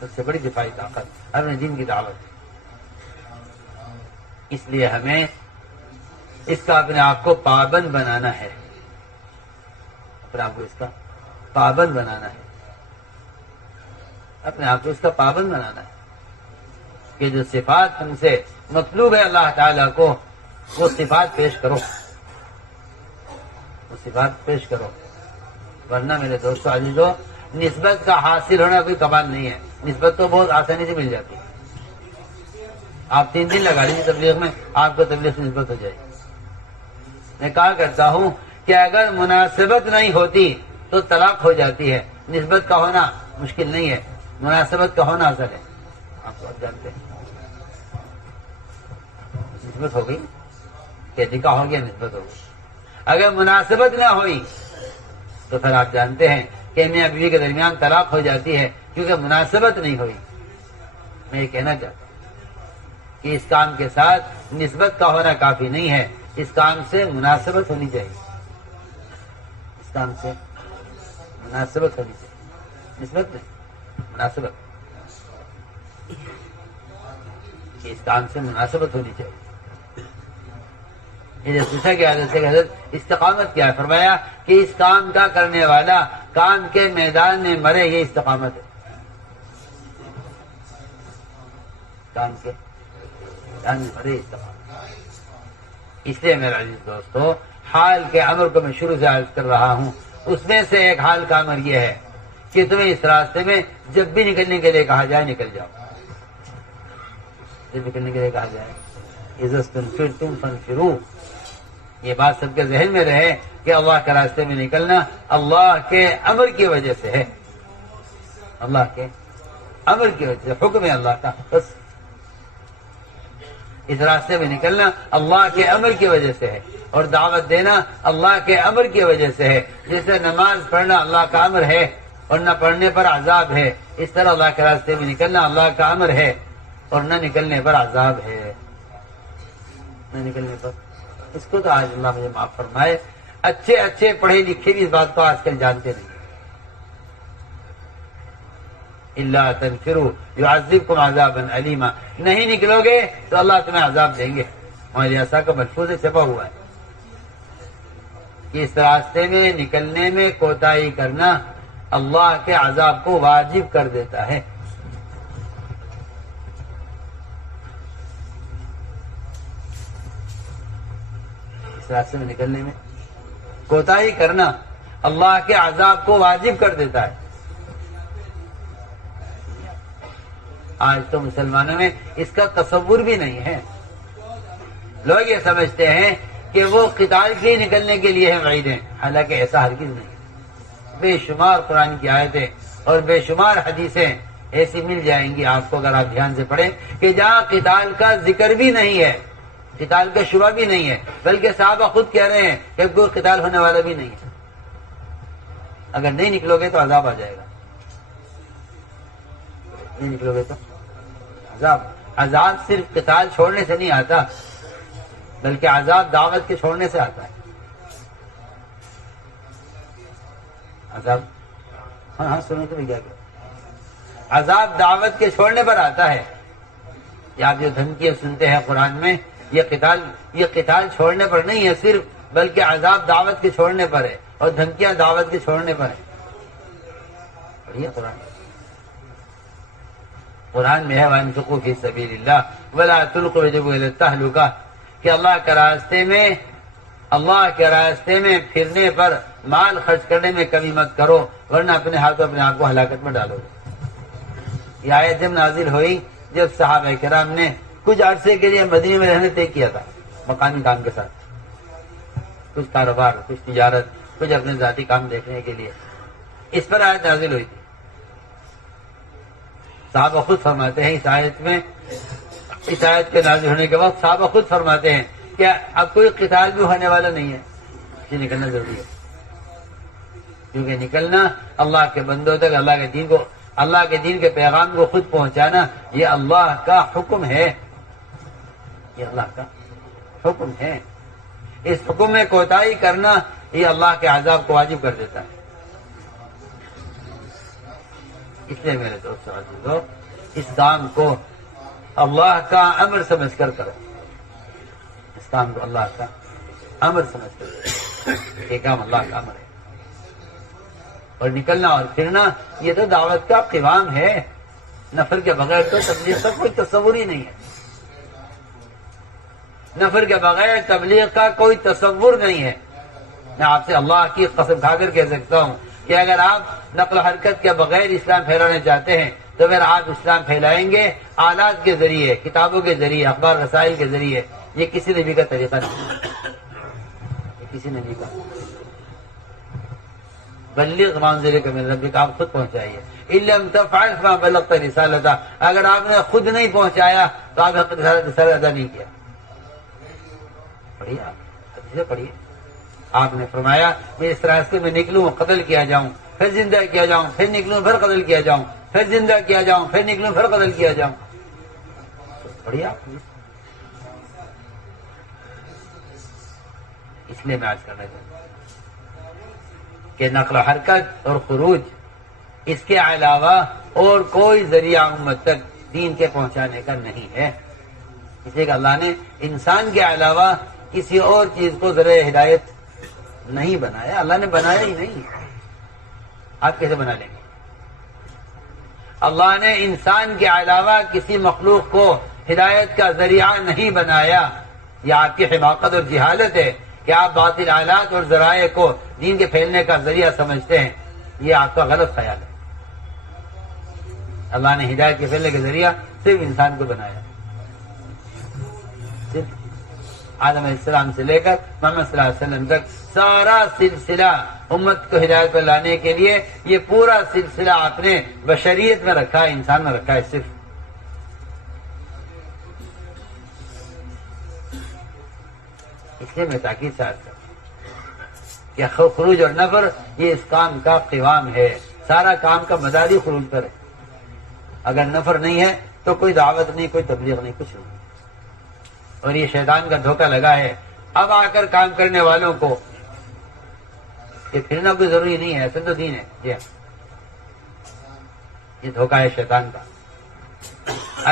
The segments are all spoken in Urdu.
سب سے بڑی دفاعی طاقت اپنے دین کی دعوت ہے۔ اس لیے ہمیں اس کا اپنے آپ کو پابند بنانا ہے، اپنے آپ کو اس کا پابند بنانا ہے، اپنے آپ کو اس کا پابند بنانا ہے کہ جو صفات ہم سے مطلوب ہے اللہ تعالیٰ کو، وہ صفات پیش کرو، وہ صفات پیش کرو۔ ورنہ میرے دوستو عزیزو، نسبت کا حاصل ہونا کوئی کمال نہیں ہے۔ نسبت تو بہت آسانی سے مل جاتی ہے، آپ 3 دن لگا لیجیے تبلیغ میں، آپ کو تبلیغ سے نسبت ہو جائے گی۔ میں کہا کرتا ہوں کہ اگر مناسبت نہیں ہوتی تو طلاق ہو جاتی ہے، نسبت کا ہونا مشکل نہیں ہے، مناسبت کا ہونا اصل ہے۔ آپ کو جانتے ہیں نسبت ہو گئی کہ نکاح ہو گیا، نسبت ہو گئی۔ اگر مناسبت نہ ہوئی تو پھر آپ جانتے ہیں کہ میاں بیوی کے درمیان طلاق ہو جاتی ہے، کیونکہ مناسبت نہیں ہوئی۔ میں یہ کہنا چاہتا ہوں کہ اس کام کے ساتھ نسبت کا ہونا کافی نہیں ہے، اس کام سے مناسبت ہونی چاہیے، اس کام سے مناسبت ہونی چاہیے، نسبت نہیں، مناسبت، کہ اس کام سے مناسبت ہونی چاہیے۔ پوچھا گیا حضرت سے حضرت استقامت کیا ہے؟ فرمایا کہ اس کام کا کرنے والا کام کے میدان میں مرے، یہ استقامت ہے۔ کام کے میدان میں مرے استقامت۔ اس لیے میرا عزیز دوستو، حال کے امر کو میں شروع سے عرض کر رہا ہوں، اس میں سے ایک حال کا امر یہ ہے کہ تمہیں اس راستے میں جب بھی نکلنے کے لیے کہا جائے نکل جاؤ، جب نکلنے کے لیے کہا جائے اذا استنفرتم فانفروا، یہ بات سب کے ذہن میں رہے کہ اللہ کے راستے میں نکلنا اللہ کے امر کی وجہ سے ہے، اللہ کے امر کی وجہ سے، حکم ہے اللہ کا، بس اس راستے میں نکلنا اللہ کے امر کی وجہ سے ہے، اور دعوت دینا اللہ کے امر کی وجہ سے ہے۔ جیسے نماز پڑھنا اللہ کا امر ہے اور نہ پڑھنے پر عذاب ہے، اس طرح اللہ کے راستے میں نکلنا اللہ کا امر ہے اور نہ نکلنے پر عذاب ہے، نہ نکلنے پر۔ اس کو تو آج اللہ مجھے معاف فرمائے، اچھے اچھے پڑھے لکھے بھی اس بات کو آج کل جانتے نہیں۔ الا تنفروا يعذبكم عذابا علیما، نہیں نکلو گے تو اللہ تمہیں عذاب دیں گے۔ ہمارے ایسا کا ملفوظ چھپا ہوا ہے کہ اس راستے میں نکلنے میں کوتاہی کرنا اللہ کے عذاب کو واجب کر دیتا ہے۔ اس راستے میں نکلنے میں کوتاہی کرنا اللہ کے عذاب کو واجب کر دیتا ہے۔ آج تو مسلمانوں میں اس کا تصور بھی نہیں ہے، لوگ یہ سمجھتے ہیں کہ وہ قتال کے نکلنے کے لیے ہیں وعیدیں، حالانکہ ایسا ہرگز نہیں۔ بے شمار قرآن کی آیتیں اور بے شمار حدیثیں ایسی مل جائیں گی آپ کو اگر آپ دھیان سے پڑھیں کہ جہاں قتال کا ذکر بھی نہیں ہے، قتال کا شبہ بھی نہیں ہے، بلکہ صحابہ خود کہہ رہے ہیں کہ کوئی قتال ہونے والا بھی نہیں ہے، اگر نہیں نکلو گے تو عذاب آ جائے گا، نہیں نکلو گے تو عذاب۔ عذاب صرف قتال چھوڑنے سے نہیں آتا، بلکہ عذاب دعوت کے چھوڑنے سے آتا ہے۔ عذاب، ہاں سنو تو کیا کہ عذاب دعوت کے چھوڑنے پر آتا ہے۔ یا آپ جو دھمکیاں سنتے ہیں قرآن میں، یہ قتال چھوڑنے پر نہیں ہے صرف، بلکہ عذاب دعوت کے چھوڑنے پر ہے، اور دھمکیاں دعوت کے چھوڑنے پر ہیں۔ پڑھیے قرآن میں ہے وَأَنفِقُوا فِي سَبِيلِ اللَّهِ وَلَا تُلْقُوا بِأَيْدِيكُمْ إِلَى التَّهْلُكَةِ، کہ اللہ کے راستے میں پھرنے پر مال خرچ کرنے میں کمی مت کرو، ورنہ اپنے ہاتھوں اپنے آپ کو ہلاکت میں ڈالو گے۔ یہ آیت جب نازل ہوئی جب صحابہ کرام نے کچھ عرصے کے لیے مدینے میں رہنے طے کیا تھا مقامی کام کے ساتھ، کچھ کاروبار، کچھ تجارت، کچھ اپنے ذاتی کام دیکھنے کے لیے، اس پر آیت نازل ہوئی تھی۔ صحابہ خود فرماتے ہیں اس آیت کے نازل ہونے کے وقت صحابہ خود فرماتے ہیں کہ اب کوئی قتال بھی ہونے والا نہیں ہے، یہ نکلنا ضروری ہے، کیونکہ نکلنا اللہ کے بندوں تک اللہ کے دین کے پیغام کو خود پہنچانا، یہ اللہ کا حکم ہے، یہ اللہ کا حکم ہے۔ اس حکم میں کوتاہی کرنا یہ اللہ کے عذاب کو واجب کر دیتا ہے۔ اس لیے میرے دوستو عزیزو، اس کام کو اللہ کا امر سمجھ کر کرو، اس کام کو اللہ کا امر سمجھ کر کرو، یہ کام اللہ کا امر ہے۔ اور نکلنا اور پھرنا یہ تو دعوت کا قوام ہے، نفر کے بغیر تو تبلیغ کا کوئی تصور ہی نہیں ہے، نفر کے بغیر تبلیغ کا کوئی تصور نہیں ہے۔ میں آپ سے اللہ کی قسم کھا کر کہہ سکتا ہوں کہ اگر آپ نقل و حرکت کے بغیر اسلام پھیلانا چاہتے ہیں تو پھر آپ اسلام پھیلائیں گے آلات کے ذریعے، کتابوں کے ذریعے، اخبار رسائل کے ذریعے۔ یہ کسی نبی کا طریقہ نہیں، یہ کسی نبی کا۔ بلغ ما انزل من ربک، آپ خود پہنچائیے۔ ان لم تفعل فما بلغت رسالتہ، اگر آپ نے خود نہیں پہنچایا تو آپ نے رسالت ادا نہیں کیا۔ پڑھیے آپ حدیث پڑھیے، آپ نے فرمایا میں اس راستے میں نکلوں قتل کیا جاؤں، پھر زندہ کیا جاؤں، پھر نکلوں پھر قتل کیا جاؤں، پھر زندہ کیا جاؤں، پھر نکلوں پھر قتل کیا جاؤں۔ پڑھیے آپ، اس لیے میں آج کرنا چاہتا ہوں کہ نقل و حرکت اور خروج اس کے علاوہ اور کوئی ذریعہ امت تک دین کے پہنچانے کا نہیں ہے، اس لیے کہ اللہ نے انسان کے علاوہ کسی اور چیز کو ذریعہ ہدایت نہیں بنایا، اللہ نے بنایا ہی نہیں، آپ کیسے بنا لیں گے؟ اللہ نے انسان کے علاوہ کسی مخلوق کو ہدایت کا ذریعہ نہیں بنایا۔ یہ آپ کی حماقت اور جہالت ہے کہ آپ باطل آلات اور ذرائع کو دین کے پھیلنے کا ذریعہ سمجھتے ہیں، یہ آپ کا غلط خیال ہے۔ اللہ نے ہدایت کے پھیلنے کے ذریعہ صرف انسان کو بنایا، صرف آدم علیہ السلام سے لے کر محمد صلی اللہ علیہ وسلم تک سارا سلسلہ امت کو ہدایت پر لانے کے لیے، یہ پورا سلسلہ آپ نے بشریت میں رکھا ہے، انسان میں رکھا ہے صرف۔ اس لیے میں تاکید سے عرض کرتا ہوں کہ خروج اور نفر یہ اس کام کا قوام ہے، سارا کام کا مدار ہی خروج پر ہے۔ اگر نفر نہیں ہے تو کوئی دعوت نہیں، کوئی تبلیغ نہیں، کچھ نہیں۔ اور یہ شیطان کا دھوکہ لگا ہے اب آ کر کام کرنے والوں کو کہ پھرنا کوئی ضروری نہیں ہے، ایسا تو دین ہے، جی یہ دھوکہ ہے شیطان کا۔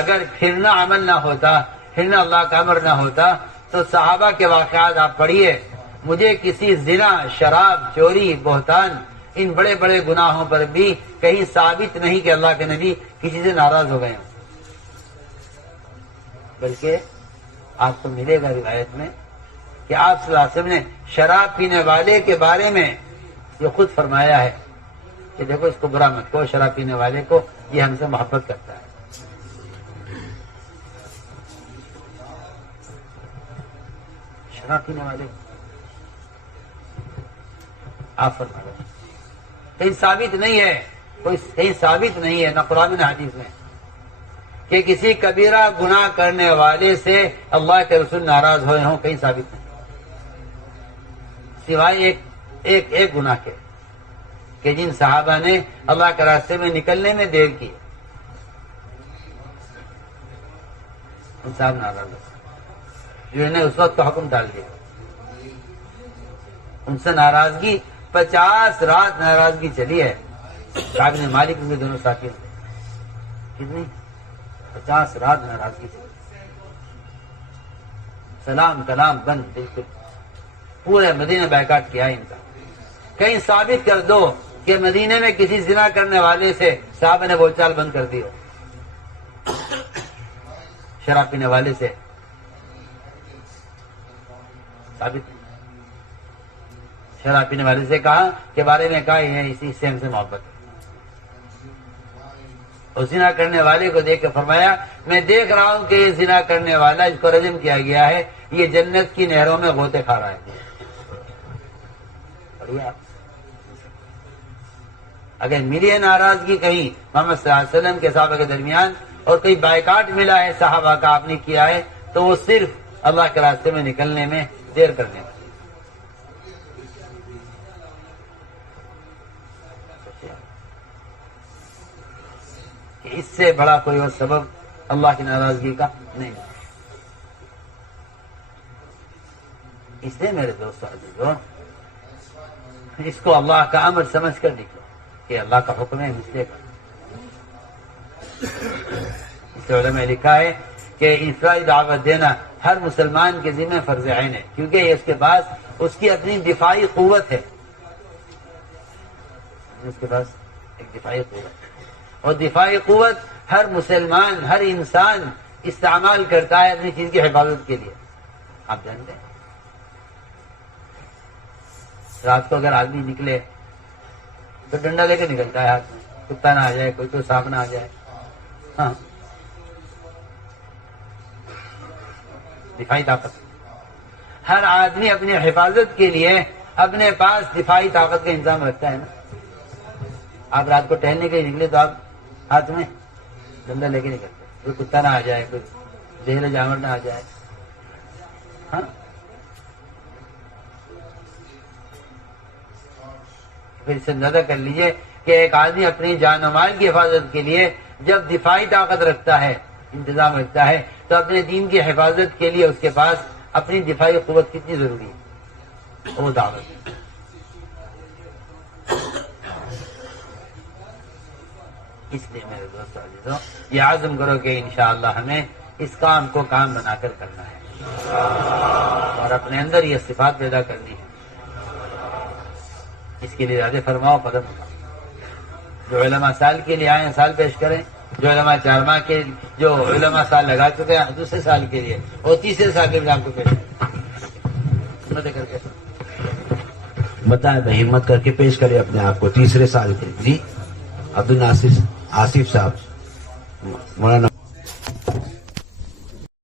اگر پھرنا عمل نہ ہوتا، پھرنا اللہ کا امر نہ ہوتا تو صحابہ کے واقعات آپ پڑھیے، مجھے کسی زنا، شراب، چوری، بہتان، ان بڑے بڑے گناہوں پر بھی کہیں ثابت نہیں کہ اللہ کے نبی کسی سے ناراض ہو گئے ہوں، بلکہ آپ کو ملے گا روایت میں کہ آپ صلی اللہ علیہ وسلم نے شراب پینے والے کے بارے میں یہ خود فرمایا ہے کہ دیکھو اس کو برا مت کہو، شراب پینے والے کو، یہ ہم سے محبت کرتا ہے۔ شراب پینے والے آپ فرما رہے ہیں، کہیں ثابت نہیں ہے، کوئی کہیں ثابت نہیں ہے نہ قرآن نہ حدیث میں کہ کسی کبیرہ گناہ کرنے والے سے اللہ کے رسول ناراض ہوئے ہوں، کہیں ثابت نہیں، سوائے ایک گناہ کے کہ جن صحابہ نے اللہ کے راستے میں نکلنے میں دیر کی، ان صاحب ناراض ہوئے، جو نے اس وقت کا حکم ڈال دیا، ان سے ناراضگی 50 رات ناراضگی چلی ہے۔ کعب بن مالک ان کے دونوں ساتھی تھے، کتنی 50 رات ناراضگی چلی، سلام کلام بند، بالکل پورے مدینہ بیکاٹ کیا ان کا۔ کہیں ثابت کر دو کہ مدینے میں کسی زنا کرنے والے سے صحابہ نے بول چال بند کر دی ہو، شراب پینے والے سے ثابت نہیں۔ شراب پینے والے سے کہا کہ بارے میں کہا ہے اسی سے ہم سے محبت ہے، اور زنا کرنے والے کو دیکھ کے فرمایا میں دیکھ رہا ہوں کہ یہ زنا کرنے والا، اس کو رجم کیا گیا ہے، یہ جنت کی نہروں میں غوطے کھا رہا ہے۔ اگر ملی ہے ناراضگی کہیں محمد صلی اللہ علیہ وسلم کے صحابہ کے درمیان اور کوئی بائیکاٹ ملا ہے صحابہ کا آپ نے کیا ہے تو وہ صرف اللہ کے راستے میں نکلنے میں دیر کرنے میں۔ اس سے بڑا کوئی اور سبب اللہ کی ناراضگی کا نہیں ہے۔ اس لیے میرے دوستو عزیزو، اس کو اللہ کا امر سمجھ کر نکلو کہ اللہ کا حکم ہے، اس لیے اس علماء نے لکھا ہے کہ انفرادی دعوت دینا ہر مسلمان کے ذمہ فرض عین ہے، کیونکہ اس کے پاس اس کی اپنی دفاعی قوت ہے، اس کے پاس ایک دفاعی قوت ہے، اور دفاعی قوت ہر مسلمان، ہر انسان استعمال کرتا ہے اپنی چیز کی حفاظت کے لیے. آپ جانتے ہیں رات کو اگر آدمی نکلے تو ڈنڈا لے کے نکلتا ہے ہاتھ میں، کتا نہ آ جائے، کوئی سانپ نہ آ جائے. ہاں، دفاعی طاقت. ہر آدمی اپنی حفاظت کے لیے اپنے پاس دفاعی طاقت کا انتظام رکھتا ہے نا. آپ رات کو ٹہلنے کے لیے نکلے تو آپ ہاتھ میں ڈنڈا لے کے نکلتے، کوئی کتا نہ آ جائے، کوئی زہریلا جانور نہ آ جائے. ہاں، پھر اس سے اندازہ کر لیجئے کہ ایک آدمی اپنی جان و مال کی حفاظت کے لیے جب دفاعی طاقت رکھتا ہے، انتظام رکھتا ہے، تو اپنے دین کی حفاظت کے لیے اس کے پاس اپنی دفاعی قوت کتنی ضروری ہے، وہ دعوت. اس لیے میرے دوست عزیزوں، یہ عزم کرو کہ انشاءاللہ ہمیں اس کام کو کام بنا کر کرنا ہے اور اپنے اندر یہ صفات پیدا کرنی ہے. اس کے لیے زیادہ فرماؤ قدم اٹھاؤ. جو علماء سال کے لیے آئے ہیں سال پیش کریں، جو علماء 4 ماہ کے، جو علماء سال لگا چکے ہیں دوسرے سال کے لیے، اور تیسرے سال کے لیے آپ کو پیش کریں. کر کے بتائیں بھائی، ہمت کر کے پیش کرے اپنے آپ کو تیسرے سال کے. جی عبد الناصر آصف صاحب، مولانا